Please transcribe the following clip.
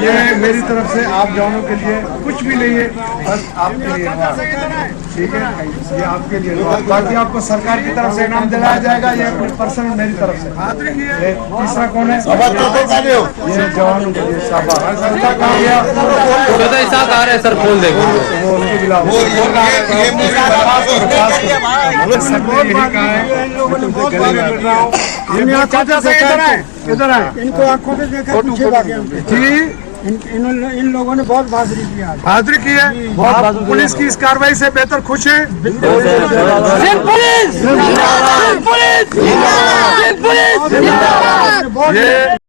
ये मेरी तरफ से आप जवानों के लिए कुछ भी नहीं है, बस आपके लिए, ठीक है, ये आपके लिए। बाकी आपको सरकार की तरफ से इनाम दिलाया जाएगा, ये अपनी पर्सनल मेरी तरफ से। ये तीसरा कौन है? ये जवानों के लिए शाबाश। आ रहे सर, खोल देंगे वो उसके खिलाफ इधर आए, इनको आंखों से देखा पीछे भागे जी। इन लोगों ने बहुत बहादुरी की आज। बहादुरी की है। आप पुलिस की इस कार्रवाई से बेहतर खुश हैं? पुलिस! ये